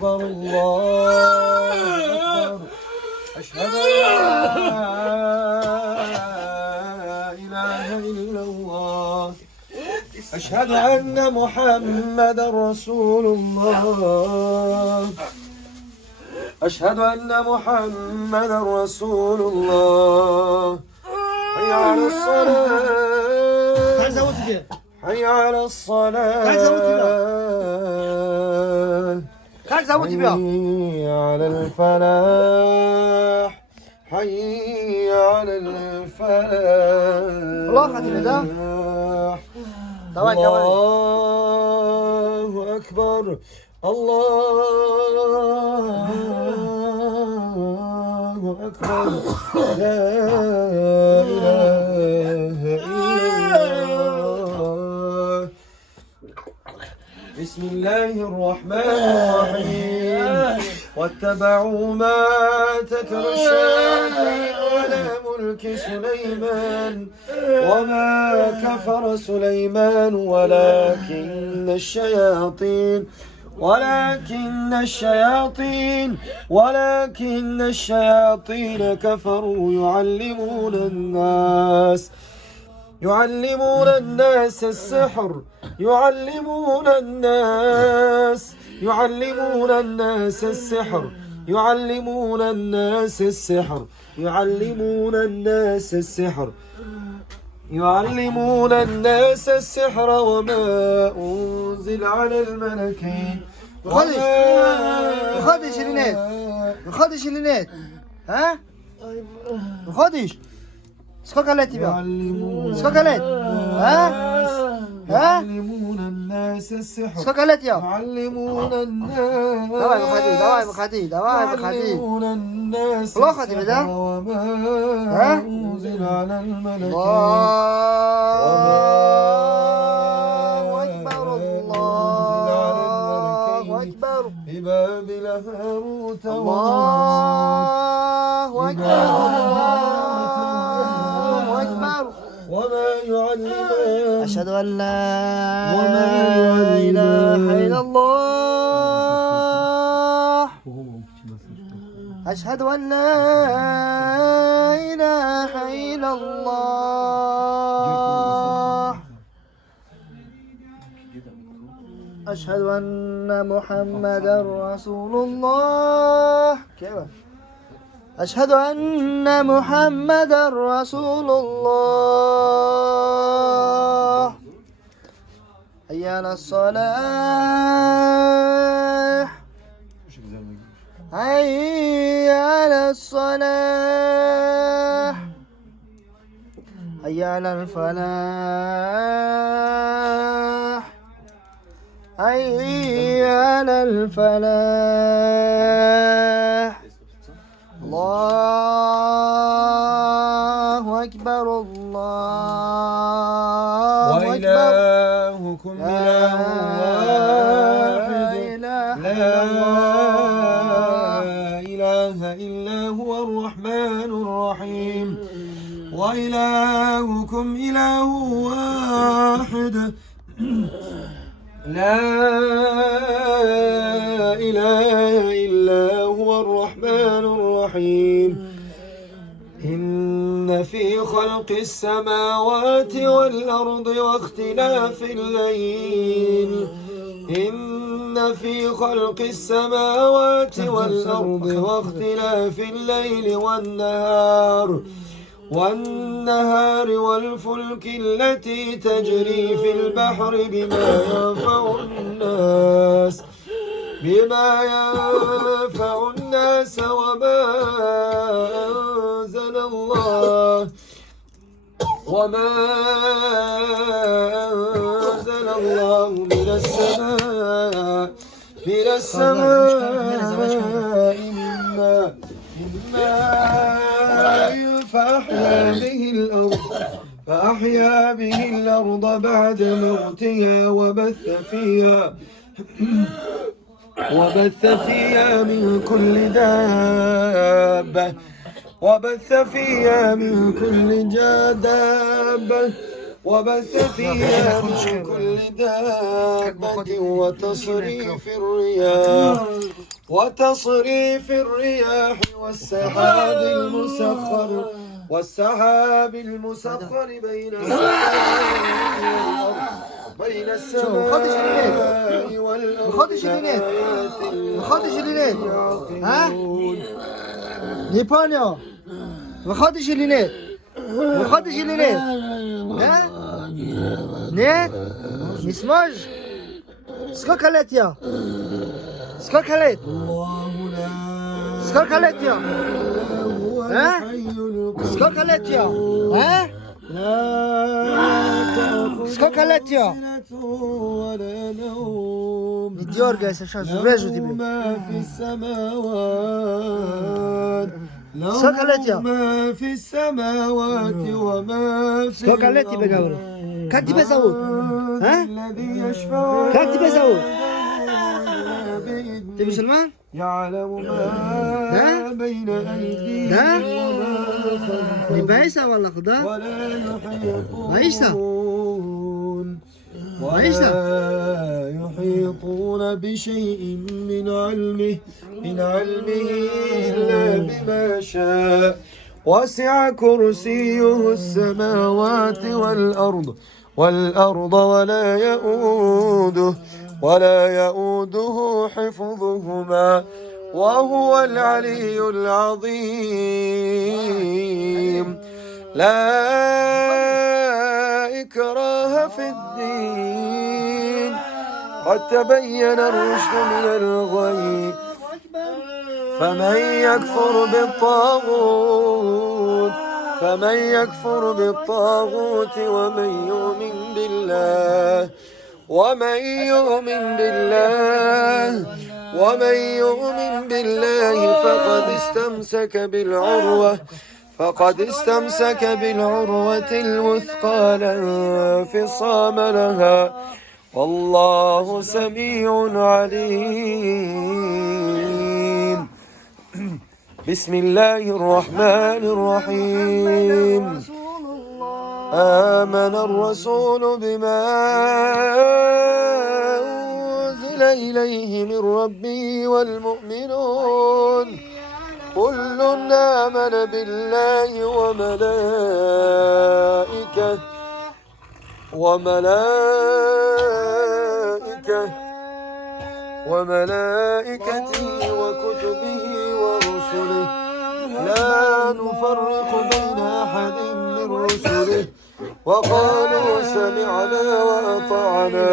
أكبر الله أكبر أشهد أن لا إله إلا الله أشهد أن محمدا رسول الله أشهد أن محمدا رسول الله حي على الصلاة حي على الصلاة حي على الفلاح حي على الفلاح الله أكبر الله أكبر لا إله إلا الله بسم الله الرحمن الرحيم واتبعوا ما تتلو الشياطين على ملك سليمان وما كفر سليمان ولكن الشياطين كفروا يعلمون الناس السحر يعلمون الناس السحر وما أنزل على الملكين خدش اللي نات ها خدش Skaka leti bia. Skaka let. ها؟ يعلمون الناس السحر Skaka let ya. يعلمون الناس دواي بخدي يعلمون الناس الله خدي بدا. وما ها؟ أنزل على الملكين الله أكبر الله أكبر ببابل هاروت الله أكبر وما يعلمان أشهد أن لا إله إلا الله أشهد أن لا إله إلا الله أشهد أن محمدا رسول الله أشهد أن محمدا رسول الله حي على الصلاة حي على الصلاة حي على الفلاح حي على الفلاح الله أكبر الله أكبر وإلهكم إله واحد لا إله إلا هو الرحمن الرحيم وإلهكم إله واحد لا إله إلا هو الرحمن الرحيم إن في خلق السماوات والأرض واختلاف الليل إن في خلق السماوات والأرض واختلاف الليل والنهار والفلك التي تجري في البحر بما ينفع الناس وما أنزل الله من السماء من ماء فأحيا به الأرض بعد موتها وبث فيها من كل دابة وبث فيها من كل دابة وتصريف الرياح وتصريف الرياح والسحاب المسخر بين السماء والأرض بخدش اللينات ها نيبانيا بخدش اللينات ها نيت نسمج سكاكاليت يا سكاكاليت يا ها سكاكاليت يا ها سكاكاليت يا ولا نوم نديور جالس عشان زبريج وتبي ما في السماوات سكاكاليت ما في السماوات وما في سكاكاليت بجاور كاتي بزود ها الذي يشفع كاتي بزود بإذنه تبي سلمان يعلم ما ها؟ بين أيديهم ها؟ وما خلفهم نبايسا ولا خدا ولا يحيطون بايسا ولا يحيطون بشيء من علمه إلا بما شاء وسع كرسيه السماوات والأرض ولا يؤوده حفظهما وهو العلي العظيم لا إكراه في الدين قد تبين الرشد من الغي فمن يكفر بالطاغوت ومن يؤمن بالله فقد استمسك بالعروة الوثقى لا انفصام لها والله سميع عليم. بسم الله الرحمن الرحيم. آمن الرسول بما أنزل إليه من ربه والمؤمنون كل آمن بالله وملائكته وكتبه ورسله لا نفرق بين أحد من رسله وقالوا سمعنا وأطعنا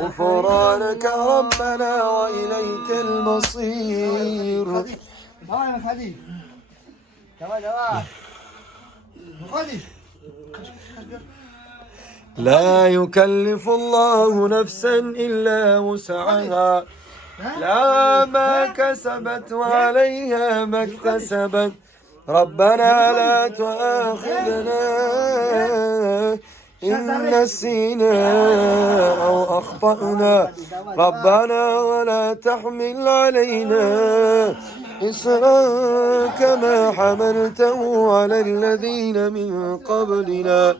غفرانك ربنا وإليك المصير. لا يكلف الله نفسا إلا وسعها لا ما كسبت وعليها ما اكتسبت ربنا لا تؤاخذنا إن نسينا أو أخطأنا ربنا ولا تحمل علينا إصرا كما حملته على الذين من قبلنا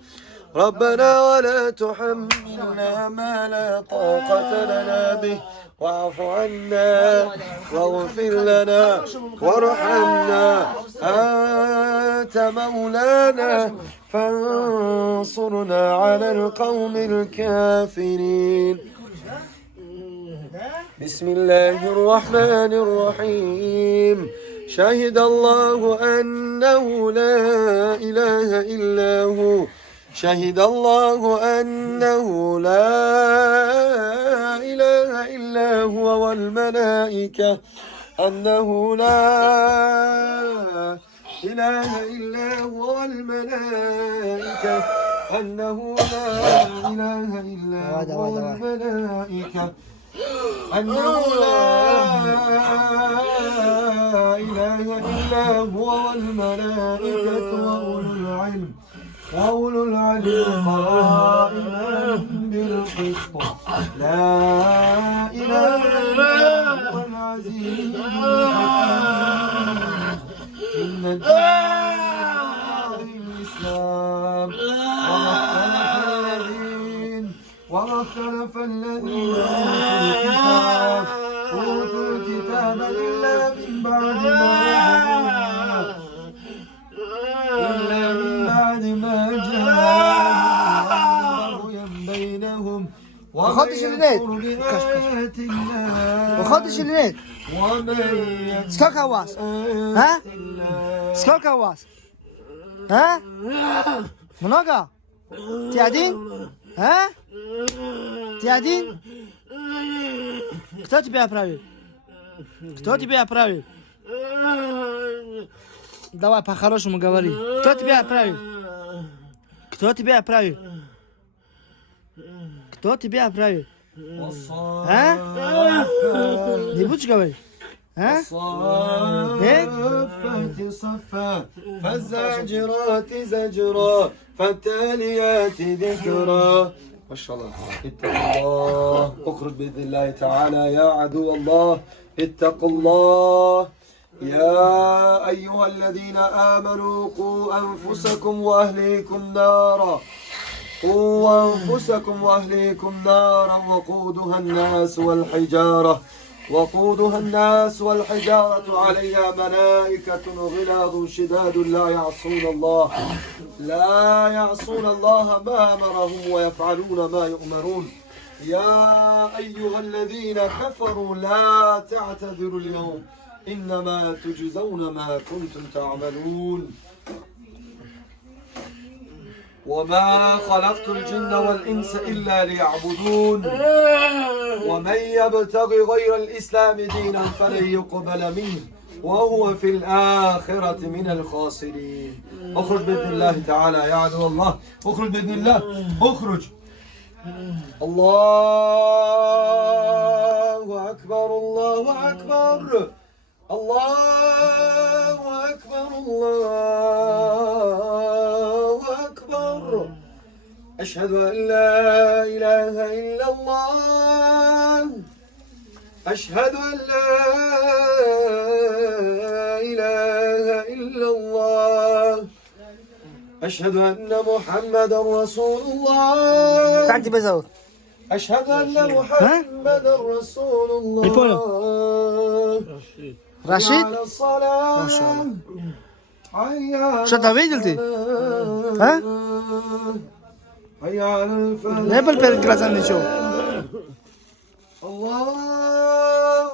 ربنا ولا تحملنا ما لا طاقة لنا به واعف عنا واغفر لنا وارحمنا أنت مولانا فانصرنا على القوم الكافرين. بسم الله الرحمن الرحيم. شهد الله أنه لا إله إلا هو شهد الله أنه لا إله إلا هو والملائكة أنه لا إله إلا هو والملائكة أنه لا إله إلا هو والملائكة أنه لا إله إلا هو والملائكة وأولو العلم قائما بالقسط لا إله إلا هو العزيز إن الدين الإسلام وما اختلف الذين أوتوا الكتاب إلا من بعد ما جاءهم بغيا بينهم ومن يكفر بآيات الله Skaka u vas? Ha? Skaka u vas? Ha? Mnogo? Ti один? Ha? Ти один? Кто тебя отправил? Кто тебя отправил? Давай по-хорошему говори. Кто тебя отправил? Кто тебя отправил? Кто тебя отправил? А? Не будешь говорить? ها؟ الصافات صفا فالزاجرات زجرا فالتاليات ذكرا ما شاء الله. اتقوا الله اخرج بإذن الله تعالى يا عدو الله. اتقوا الله يا أيها الذين آمنوا قوا أنفسكم وأهليكم نارا وقودها الناس والحجارة عليها ملائكة غلاظ شداد لا يعصون الله ما أمرهم ويفعلون ما يؤمرون. يا أيها الذين كفروا لا تعتذروا اليوم إنما تجزون ما كنتم تعملون. وما خلقت الجن والإنس إلا ليعبدون ومن يبتغي غير الإسلام دينا فلن يقبل منه وهو في الآخرة من الخاسرين. اخرج بإذن الله تعالى يا عدو الله. اخرج بإذن الله. اخرج. الله أكبر الله أكبر الله أكبر الله أكبر. أشهد أن لا إله إلا الله. أشهد أن لا إله إلا الله. أشهد أن محمدا رسول الله. تعال بزور. أشهد أن محمدا رسول الله. رشيد؟ ما شاء الله. شو انت видел ты? А? Не был перед глазами ничего. الله